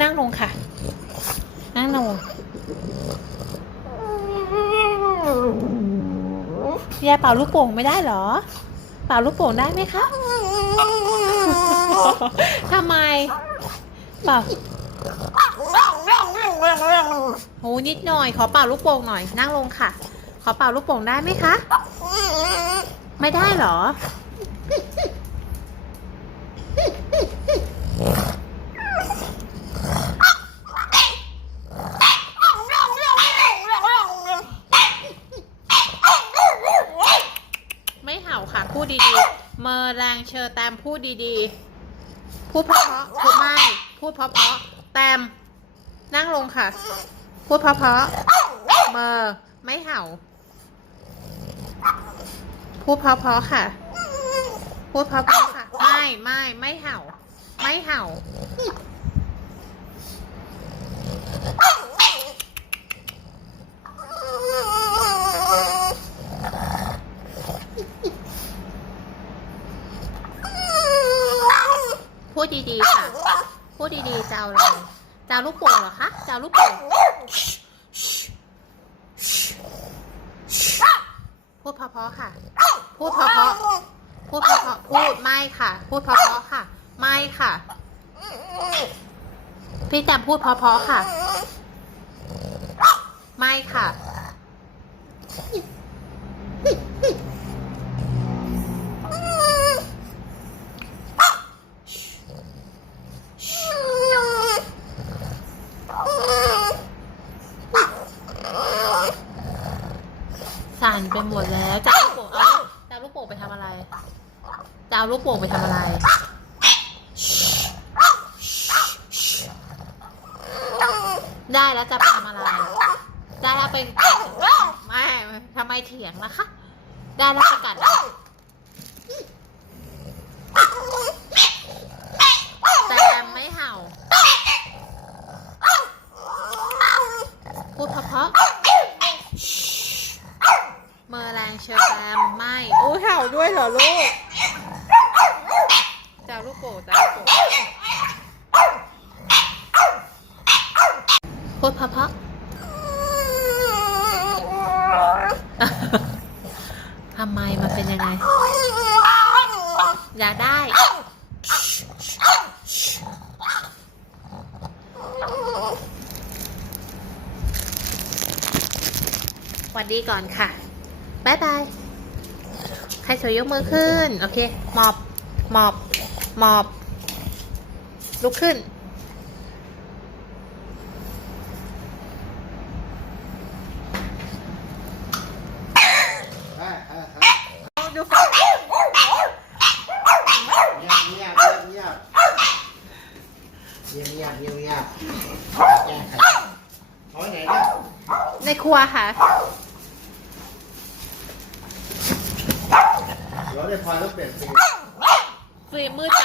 นั่งลงค่ะ นั่งลงยายเป่าลูกโป่งไม่ได้เหรอ เป่าลูกโป่งได้ไหมคะทำไมเป่าโหนิดหน่อย ขอเป่าลูกโป่งหน่อย นั่งลงค่ะ ขอเป่าลูกโป่งได้ไหมคะ ไม่ได้เหรอ ไม่เห่าค่ะ พู ดดีๆ เมอแรงเชอแตมพูดดีๆ พูดเพราะๆพูดไม่ พูดเพราะๆแตมนั่งลงค่ะ พูดเพราะๆเมอไม่เห่า พูดเพราะๆค่ะ พูดเพราะๆค่ะ ไม่ไม่ไม่เห่า ไม่เห่า ดดีๆค่ะพูดดีๆจะเอาอะไรจะเอาลูกโป่งเหรอคะจะเอาลูกโป่งพูดเพาะๆค่ะ พูดเพาะๆพูดเพาะๆพูดไม่ค่ะ พูดเพาะๆค่ะ ไม่ค่ะ พี่แจมพูดเพาะๆค่ะ ไม่ค่ะ สั่นไปหมดแล้วจะเอาลูกโป่งเอาจะเอาลูกโป่งไปทำอะไรจะเอาลูกโป่งไปทำอะไร ได้แล้วจะไปทำอะไร ได้แล้วไปไม่ทำไมเถียงล่ะคะ ได้แล้วจะกัดเหรอแต่ไม่เห่าพูดเพราะๆเมอแรงเชอร์แตมไม่อู้เห่า ด้วยเหรอลูกจะเอาลูกโป่งจะเอาลูกโป่งพูดเพราะทำไมมันเป็นยังไง อย่าได้ วัสดีก่อนค่ะ บ๊ายบาย ใครสวยยกมือขึ้น โอเค หมอบ หมอบ หมอบ ลุกขึ้น ดูฟังเงียบเงียบเงียบเงียบเงียบเงียบเงียบเงียบเอาไว้ไหนเนี่ย ในครัวค่ะ แล้วได้พลอยแล้วเปลี่ยนสี ฟิล์มมืดใจ